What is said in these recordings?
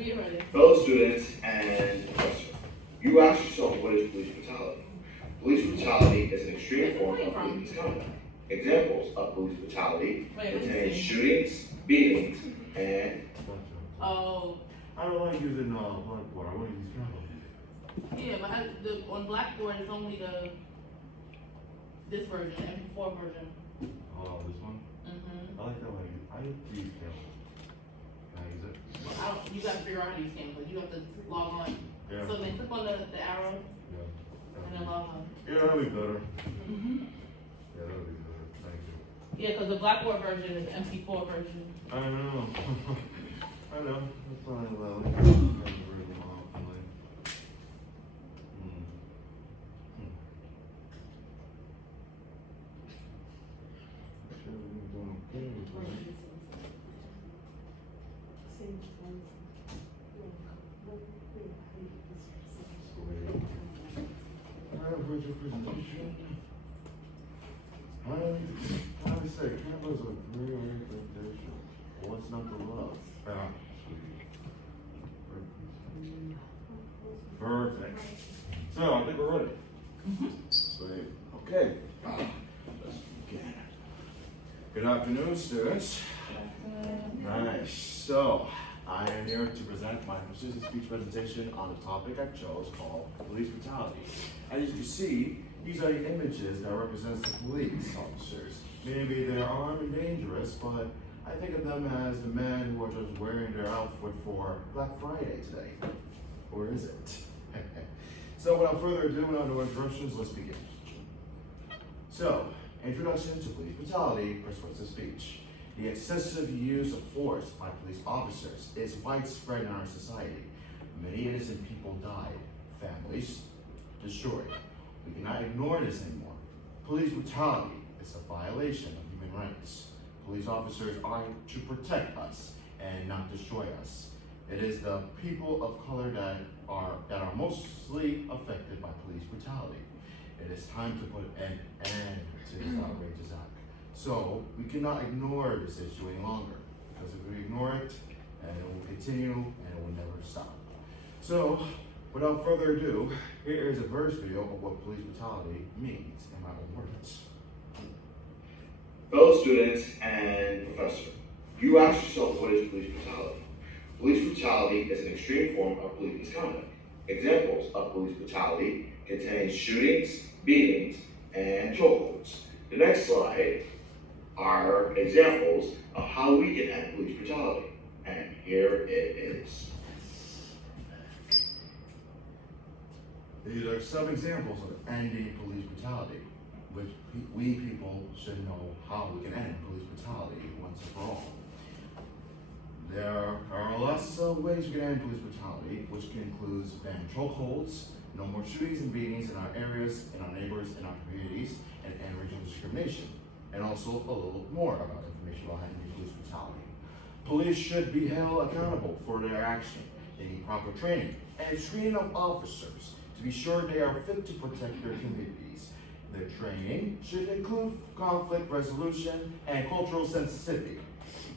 Fellow students and professor, you ask yourself, what is police brutality? Police brutality is an extreme form of police misconduct. Examples of police brutality contain shootings, beatings, and... Oh. I don't like using Blackboard. I want to use Canva. Yeah, but on Blackboard it's only this version, MP4 version. Oh, this one? I like that one. I use Canva. Can I use it? Well, you got to figure out how to use Canva. You have to log on. Yeah. So then click on the arrow and then log on. Yeah, that'll be better. Yeah, that'll be better. Thank you. Yeah, because the Blackboard version is the MP4 version. I know. I know. That's fine, Lily. Virtual presentation. I would say Canva's a great recommendation. What's not to love? Perfect. So I think we're ready. Sweet. Okay. Let's begin. Good afternoon, students. Nice. So I am here to present my persuasive speech presentation on the topic I chose called police brutality. As you can see, these are the images that represent the police officers. Maybe they're armed and dangerous, but I think of them as the men who are just wearing their outfit for Black Friday today. Or is it? So without further ado, without no interruptions, let's begin. So, introduction to police brutality, persuasive speech. The excessive use of force by police officers is widespread in our society. Many innocent people died, families destroyed. We cannot ignore this anymore. Police brutality is a violation of human rights. Police officers are to protect us and not destroy us. It is the people of color that are mostly affected by police brutality. It is time to put an end to this outrageous act. So we cannot ignore this issue any longer, because if we ignore it, and it will continue and it will never stop. So without further ado, here is a verse video of what police brutality means in my own words. Fellow students and professor, you ask yourself, what is police brutality? Police brutality is an extreme form of police misconduct. Examples of police brutality contain shootings, beatings, and chokeholds. The next slide are examples of how we can end police brutality. And here it is. These are some examples of ending police brutality, which we people should know how we can end police brutality once and for all. There are lots of ways we can end police brutality, which can include ban chokeholds, no more shootings and beatings in our areas, in our neighbors, in our communities, and end regional discrimination. And also a little more about information behind police brutality. Police should be held accountable for their action. They need proper training and screening of officers to be sure they are fit to protect their communities. Their training should include conflict resolution and cultural sensitivity.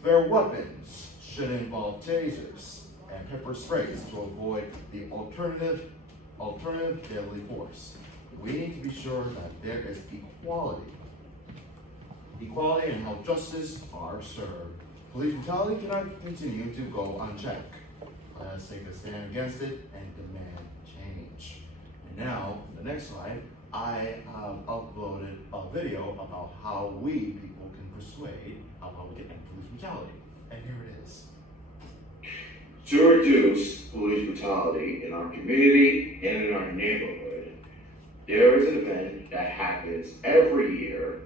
Their weapons should involve tasers and pepper sprays to avoid the alternative deadly force. We need to be sure that there is equality. Equality and health justice are served. Police brutality cannot continue to go unchecked. Let's take a stand against it and demand change. And now, the next slide, I have uploaded a video about how we people can persuade how we can end police brutality. And here it is. To reduce police brutality in our community and in our neighborhood, there is an event that happens every year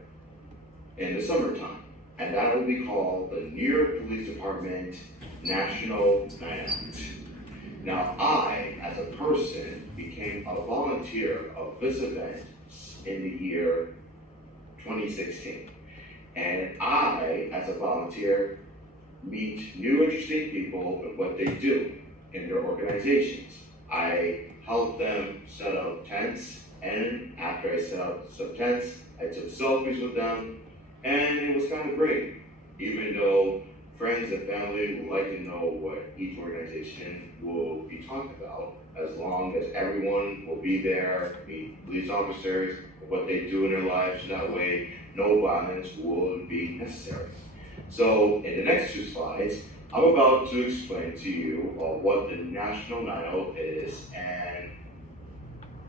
in the summertime, and that will be called the New York Police Department National Night Out. Now, I, as a person, became a volunteer of this event in the year 2016. And I, as a volunteer, meet new interesting people and what they do in their organizations. I help them set up tents, and after I set up some tents, I took selfies with them, and it was kind of great. Even though friends and family would like to know what each organization will be talking about, as long as everyone will be there, meet police officers, what they do in their lives, that way no violence will be necessary. So in the next 2 slides, I'm about to explain to you what the National Night Out is and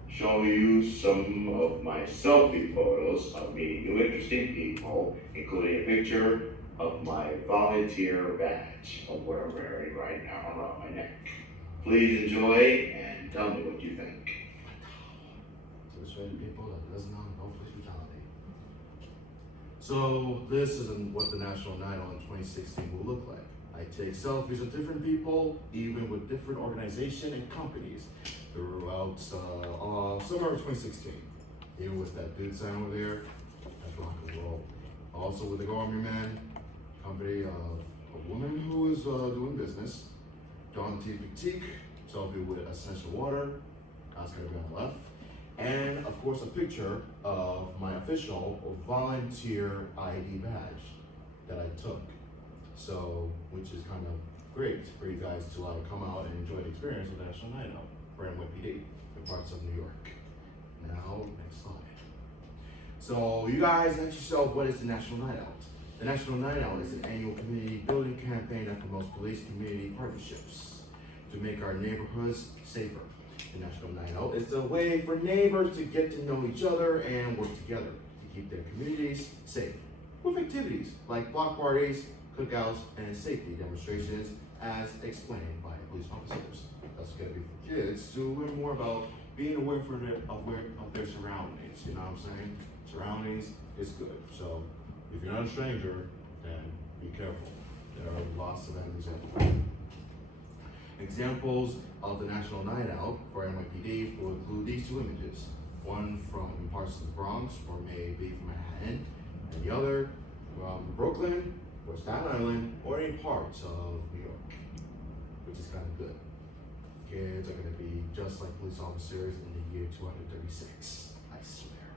show you some of my selfie photos of meeting new interesting people, including a picture of my volunteer badge of what I'm wearing right now around my neck. Please enjoy and tell me what you think. Persuasive people that doesn't know no police brutality. So this is what the National Night Out in 2016 will look like. I take selfies of different people, even with different organizations and companies throughout summer of 2016. Even with that dude sign over there, that's rock and roll. Also with the Go Army Man, company of a woman who is doing business. Dawn T Boutique, selfie with essential water, that's gonna be on the left. And of course a picture of my official or volunteer ID badge that I took. So, which is kind of great for you guys to come out and enjoy the experience of the National Night Out for NYPD in parts of New York. Now, next slide. So you guys ask yourself, what is the National Night Out? The National Night Out is an annual community building campaign that promotes police-community partnerships to make our neighborhoods safer. The National Night Out is a way for neighbors to get to know each other and work together to keep their communities safe, with activities like block parties, cookouts, and safety demonstrations as explained by police officers. That's gonna be for kids to learn more about being aware of their surroundings, you know what I'm saying? Surroundings is good, so if you're not a stranger, then be careful. There are lots of examples. Examples of the National Night Out for NYPD will include these 2 images. One from parts of the Bronx, or maybe from Manhattan, and the other from Brooklyn, or Staten Island, or any parts of New York, which is kind of good. Kids are going to be just like police officers in the year 236, I swear.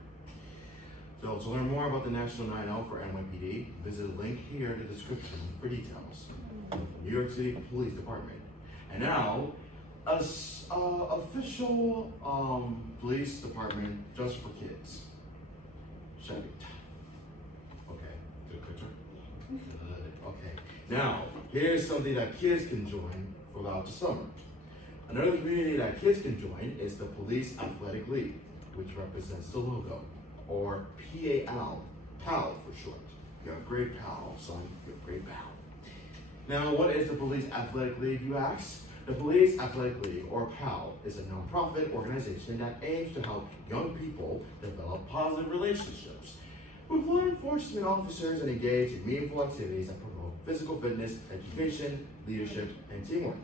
So to learn more about the National Night Out for NYPD, visit the link here in the description for details. New York City Police Department. And now, official police department just for kids. Check it. Okay, good picture? Good, okay. Now, here's something that kids can join throughout the summer. Another community that kids can join is the Police Athletic League, which represents the logo, or PAL, PAL for short. You're a great pal, son, you're a great pal. Now, what is the Police Athletic League, you ask? The Police Athletic League, or PAL, is a nonprofit organization that aims to help young people develop positive relationships with law enforcement officers and engage in meaningful activities that promote physical fitness, education, leadership, and teamwork.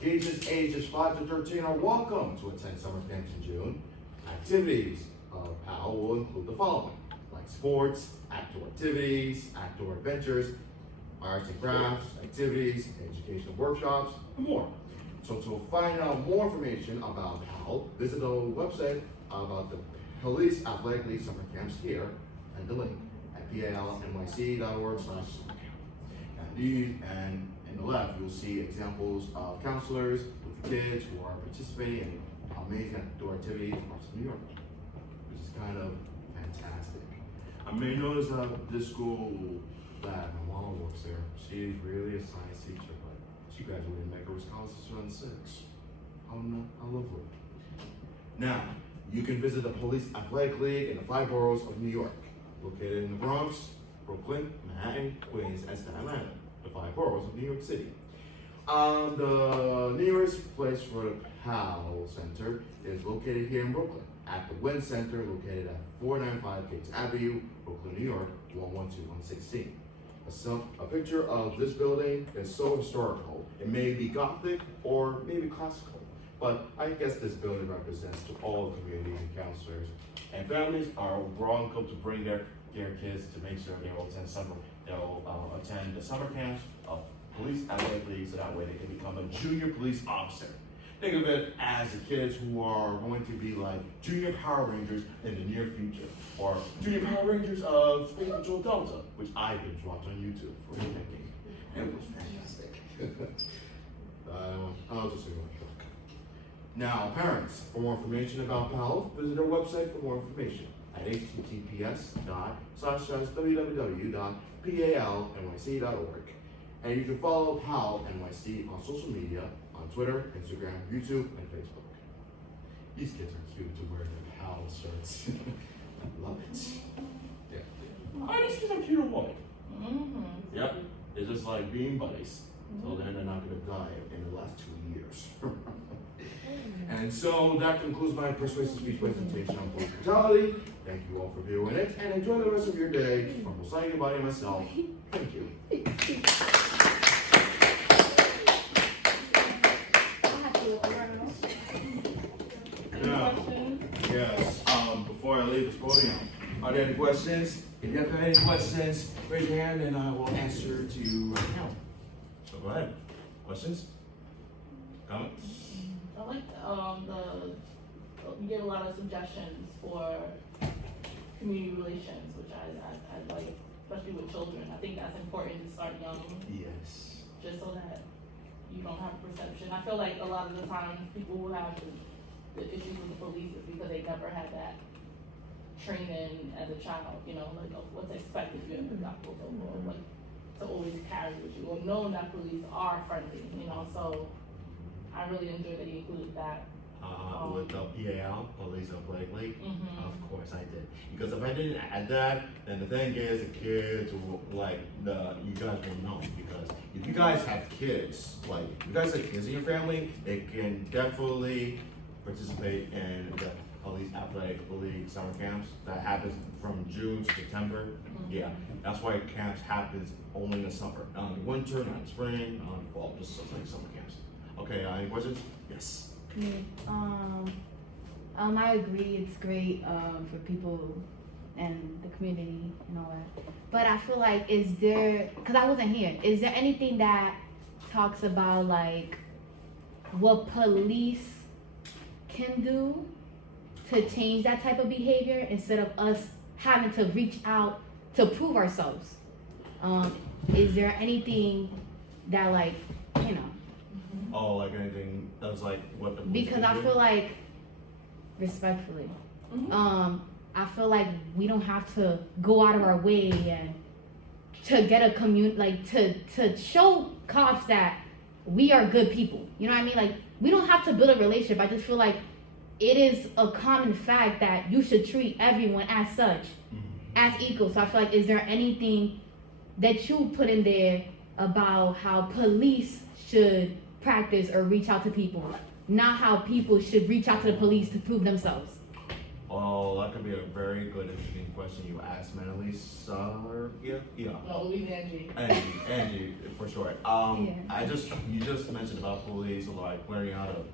Kids ages 5 to 13 are welcome to attend summer camps in June. Activities of PAL will include the following, like sports, outdoor activities, outdoor adventures, arts and crafts, activities, educational workshops, and more. So to find out more information about PAL, visit the website about the Police Athletic League summer camps here, and the link at palnyc.org/summercamp. And in the left, you'll see examples of counselors with kids who are participating in amazing outdoor activities in parts of New York, which is kind of fantastic. I may notice that this school that my mom works there, she's really a science teacher, but she graduated in Medgar Wisconsin in 2006. How lovely. Now, you can visit the Police Athletic League in the 5 boroughs of New York, located in the Bronx, Brooklyn, Manhattan, Queens, and Staten Island, the 5 boroughs of New York City. The nearest place for the PAL Center is located here in Brooklyn, at the Wynn Center, located at 495 Gates Avenue, Brooklyn, New York, 112116. A picture of this building is so historical. It may be Gothic or maybe classical, but I guess this building represents to all the community and counselors. And families are welcome to bring their kids to make sure they'll attend the summer camps of Police Athletic League, so that way they can become a junior police officer. Think of it as the kids who are going to be like junior Power Rangers in the near future, or junior Power Rangers of Space Patrol Delta, which I binge watch on YouTube for a decade. and it was fantastic. I'll just say one book. Now, parents, for more information about PAL, visit our website for more information at https://www.palnyc.org. And you can follow PAL NYC on social media, on Twitter, Instagram, YouTube, and Facebook. These kids are cute to wear their PAL shirts. I love it. Yeah. Oh, these kids are cute and white. Mm-hmm. Yep. It's just like being buddies. So then they're not going to die in the last 2 years. And so that concludes my persuasive speech presentation on police brutality. Thank you all for viewing it, and enjoy the rest of your day. From Society Body and myself, thank you. Now, yes, before I leave this podium, are there any questions? If you have any questions, raise your hand and I will answer to you right now. So go ahead. Questions? Comments? I like you give a lot of suggestions for community relations, which I like, especially with children. I think that's important to start young. Yes. Just so that you don't have perception. I feel like a lot of the times people who have the issues with the police is because they never had that training as a child, you know, like what's expected if you ever got pulled over, or like to always carry with you, or knowing that police are friendly, you know, so I really enjoyed that you included that. With the PAL, Police of Blakely, of course I did. Because if I didn't add that, then the thing is, the kids will, you guys will know. Because if you guys have kids, like, if you guys have kids in your family, they can definitely participate in the police athletic league summer camps. That happens from June to September. Yeah, that's why camps happens only in the summer. Not in the winter, not in spring, not in the fall, just like summer camps. Okay, any questions? Yes. I agree. It's great for people and the community and all that. But I feel like, because I wasn't here, is there anything that talks about like what police can do to change that type of behavior instead of us having to reach out to prove ourselves? Is there anything that, like, you know? Oh, like anything that's like what the police Because can I do? feel like, respectfully, I feel like we don't have to go out of our way and to get a to show cops that we are good people. You know what I mean? Like, we don't have to build a relationship. I just feel like it is a common fact that you should treat everyone as such, as equal. So I feel like, is there anything that you put in there about how police should practice or reach out to people, not how people should reach out to the police to prove themselves? Oh, that could be a very good, interesting question you asked, Manalisa. Yeah. No, Louise Angie. Angie, for sure. You just mentioned about police, like learning how to,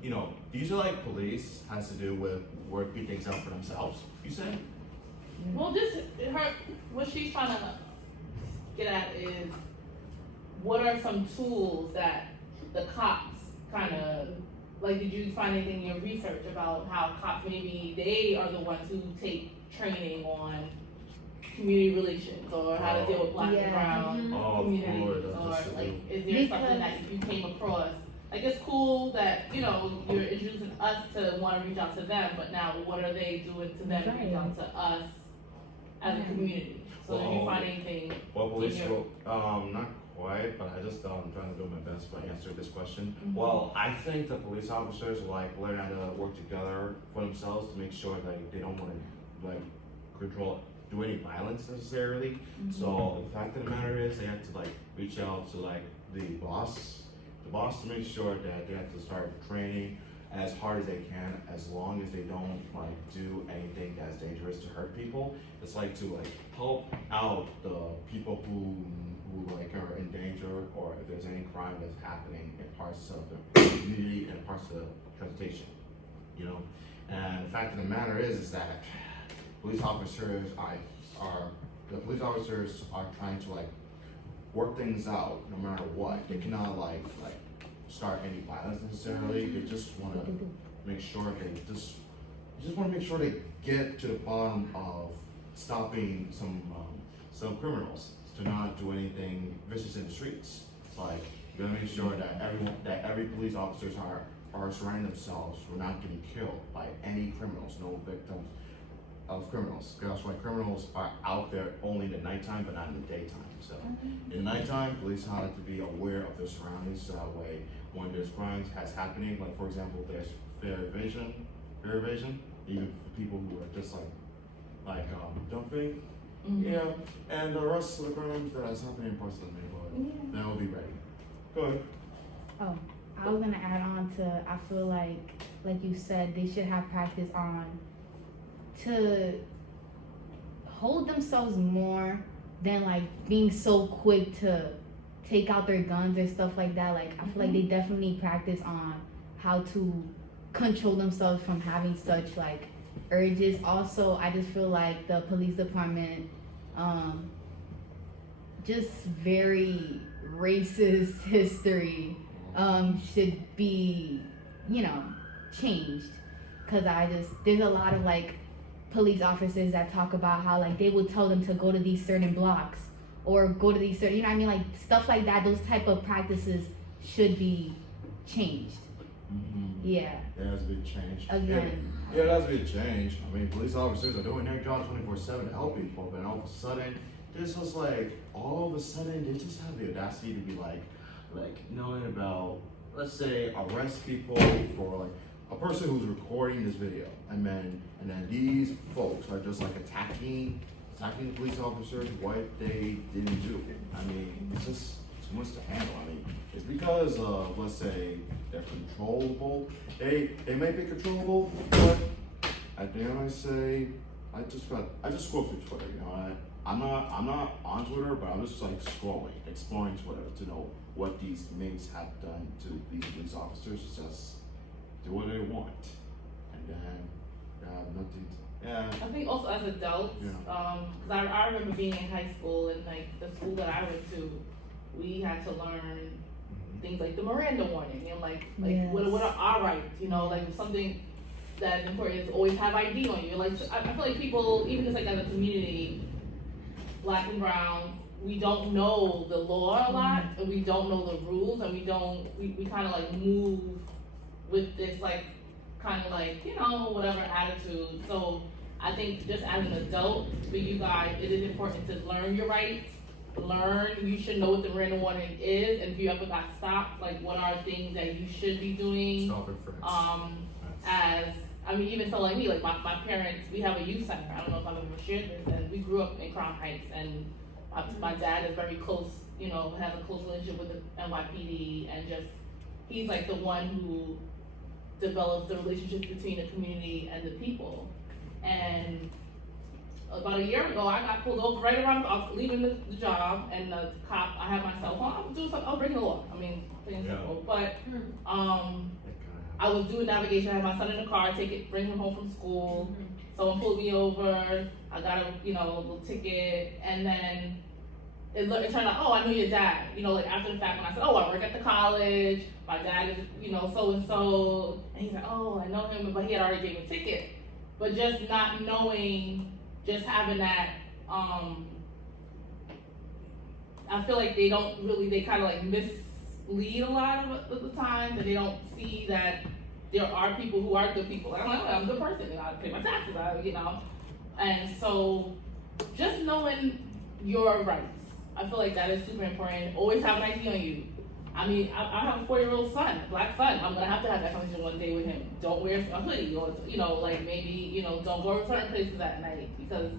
usually like police has to do with working things out for themselves. You said? Well, what she's trying to get at is, what are some tools that the cops kind of, like, did you find anything in your research about how cops, maybe they are the ones who take training on community relations or how to deal with black and brown communities, or like, is there something that you came across? Like, it's cool that, you're introducing us to want to reach out to them, but now what are they doing to them to reach out to us as a community? So did you find anything? Well, police not quite, but I just I'm trying to do my best to answer this question. Well, I think the police officers learn how to work together for themselves to make sure they don't want to do any violence necessarily. So the fact of the matter is, they have to reach out to the boss to make sure that they have to start training as hard as they can, as long as they don't do anything that's dangerous to hurt people. It's to help out the people who are in danger, or if there's any crime that's happening in parts of the community and parts of the transportation, And the fact of the matter is that police officers are trying to work things out no matter what. They cannot start any violence necessarily. They just want to make sure they get to the bottom of stopping some criminals to not do anything vicious in the streets. Like, you gotta make sure that every police officers are surrounding themselves for not getting killed by any criminals, no victims of criminals. That's why criminals are out there only in the nighttime, but not in the daytime. So, in the nighttime, police have to be aware of their surroundings, so that way, when there's crimes has happening, like for example, there's fear evasion, even for people who are just dumping, you know, and the rest of the crimes that is happening in parts of the neighborhood, they will be ready. Go ahead. Oh, I was gonna add on to, I feel like you said, they should have practice on to hold themselves more than like being so quick to take out their guns or stuff like that. Like, I feel like they definitely practice on how to control themselves from having such like urges. Also, I just feel like the police department, just very racist history, should be, you know, changed. Cause there's a lot of like police officers that talk about how like they would tell them to go to these certain blocks or go to these certain, you know what I mean? Like stuff like that, those type of practices should be changed. Yeah. It has to be changed. Again. Yeah, it has to be changed. I mean, police officers are doing their job 24/7 to help people, but all of a sudden, this was like, all of a sudden, they just have the audacity to be like knowing about, let's say, arrest people for like a person who's recording this video, and then these folks are just like attacking police officers what they didn't do. I mean, it's just too much to handle. I mean, it's because of, let's say, they're controllable. They may be controllable, but at the end I say, I just scroll through Twitter, you know. I'm not on Twitter, but I'm just like exploring Twitter to know what these mates have done to these police officers. Just do what they want, and then nothing. Yeah. I think also as adults, because I remember being in high school and like the school that I went to, we had to learn things like the Miranda warning and like Yes. what are our rights, you know, like something that is important is always have ID on you. Like I feel like people, even just like as a community, Black and brown, we don't know the law a lot, and we don't know the rules, and we kind of like move with this like kind of like, you know, whatever attitude. So I think just as an adult, for you guys, it is important to learn your rights. You should know what the Miranda warning is, and if you ever got stopped, like what are things that you should be doing. Stop it first. Even so like me, like my parents, we have a youth center. I don't know if I've ever shared this, and we grew up in Crown Heights, and my dad is very close, you know, has a close relationship with the NYPD, and just, he's like the one who develops the relationships between the community and the people. And about a year ago, I got pulled over right around, I was leaving the job, and the cop, I had my cell phone, I was doing something, I was breaking the law. I mean, plain and simple. But, I was doing navigation, I had my son in the car, bring him home from school. Someone pulled me over, I got a little ticket, and then it turned out, oh, I knew your dad. You know, like after the fact, when I said, oh, I work at the college, my dad is, so and so, and he's like, oh, I know him, but he had already gave me a ticket. But just not knowing, just having that, I feel like they kind of like mislead a lot of the time, and they don't see that there are people who are good people. Like, I'm like, oh, I'm a good person, and I pay my taxes, and so just knowing your rights, I feel like that is super important. Always have an ID on you. I mean, I have a 4-year-old son, black son. I'm gonna have to have that conversation one day with him. Don't wear a hoodie, or like maybe don't go to certain places at night because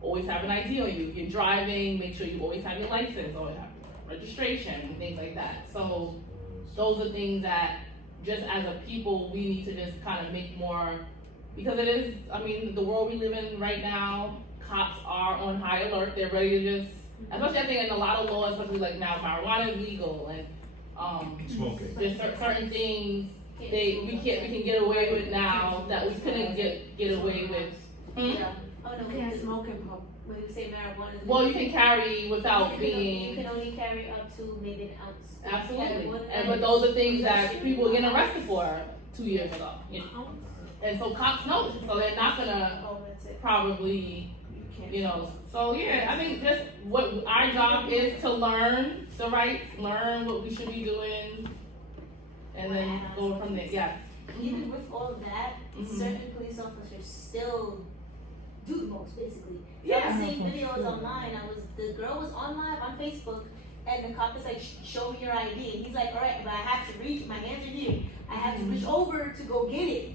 always have an ID on you. If you're driving, make sure you always have your license or have registration and things like that. So those are things that just as a people we need to just kind of make more, because it is, I mean, the world we live in right now, cops are on high alert. They're ready to just, especially I think in a lot of laws, especially like now marijuana is legal, and smoking. There's certain things we can get away with now that we couldn't get away with. Yeah. Oh no, we have smoking pump. When you say marijuana. Well, you can carry without being. You can only carry up to maybe an ounce. Absolutely. But those are things that people were getting arrested for 2 years ago. And so cops know this, so they're not gonna probably you know, so yeah, I think just what our job is to learn the rights, learn what we should be doing, and then go from there, yes. Even with all that, Mhm. certain police officers still do the most, basically. Yeah. I was seeing videos online, the girl was on live on Facebook, and the cop is like, show me your ID, and he's like, alright, but I have to reach, my hands are here, I have to reach over to go get it.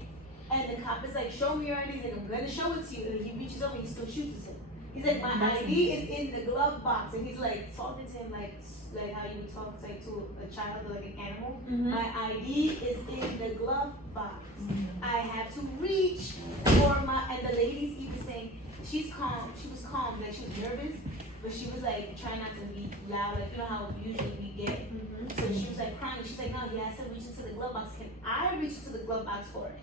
And the cop is like, show me your ID, he's like, I'm gonna show it to you, and he reaches over, he still shoots him. He's like, my ID is in the glove box, and he's like, talking to him like how you would talk like to a child or like an animal. My ID is in the glove box. I have to reach for and the lady's even saying, she's calm, she was calm, like she was nervous, but she was like, trying not to be loud, like you know how usually we get. So she was like crying, she's like, no, yeah, I said reach into the glove box, can I reach into the glove box for it?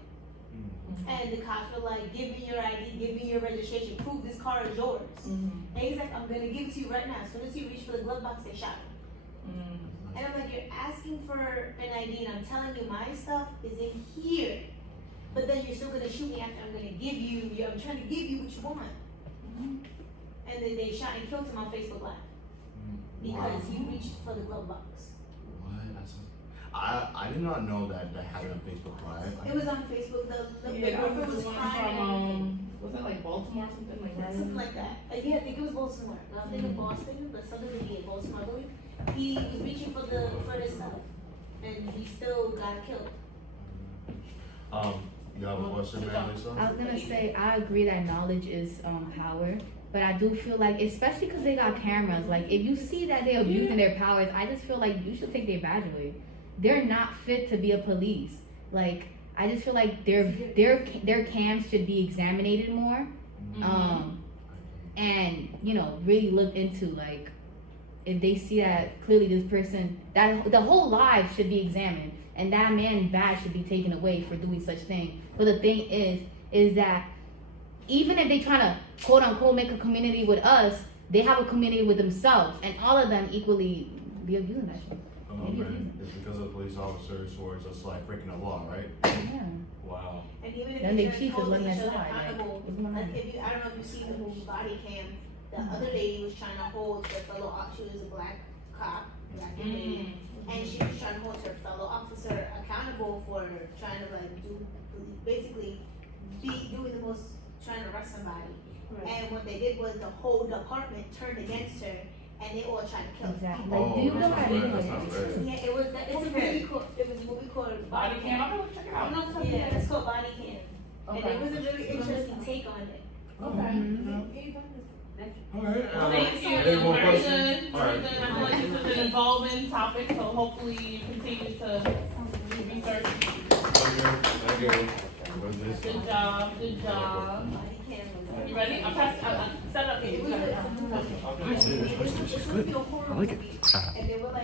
And the cops were like, give me your ID, give me your registration, prove this car is yours. And he's like, I'm gonna give it to you right now. As soon as he reached for the glove box, they shot him. And I'm like, you're asking for an ID, and I'm telling you my stuff is in here. But then you're still gonna shoot me after I'm trying to give you what you want. And then they shot and killed him on Facebook Live. Because he reached for the glove box. What? I did not know that happened on Facebook Live. It was on Facebook, the Yeah, I girlfriend remember was one crying. from, was that like Baltimore or something like that? Something like that. Yeah, I think it was Baltimore. I was thinking Boston, but something to be in Baltimore, I believe. He was reaching for his stuff, and he still got killed. You have a question, man, Lisa? I was gonna say, I agree that knowledge is power, but I do feel like, especially because they got cameras, like if you see that they're abusing their powers, I just feel like you should take their badge away. They're not fit to be a police. Like, I just feel like their cams should be examined more, and you know, really look into like if they see that clearly this person, that the whole life should be examined, and that man's badge should be taken away for doing such thing. But the thing is that even if they try to quote unquote make a community with us, they have a community with themselves, and all of them equally be abusing that shit. Man, it's because of police officers who are just like breaking the law, right? Yeah. Wow. And even if Then they you're cheat holding with each one other side, like, accountable, what's going on? like if you, I don't know if you've seen the movie Body Cam. The other lady was trying to hold the fellow officer. She was a black cop, black lady, and she was trying to hold her fellow officer accountable for trying to like basically be doing the most, trying to arrest somebody. And what they did was the whole department turned against her, and they all tried to kill her. Exactly. Oh, Like, do you that's know not what I fair. mean? That's not fair. Yeah, it was a movie called Body cam, I'm gonna check it out. Yeah, it's called Body Cam. And Okay. it was a really interesting take on it. Okay. Alright. Thank you. Any more Very questions? good. Alright. Very good. I feel like this is an evolving topic, so hopefully you continue to research. Thank you. What's this? Good job. Good job. Body Cam. You ready? I'll set up for you. It was a horror movie. And they were like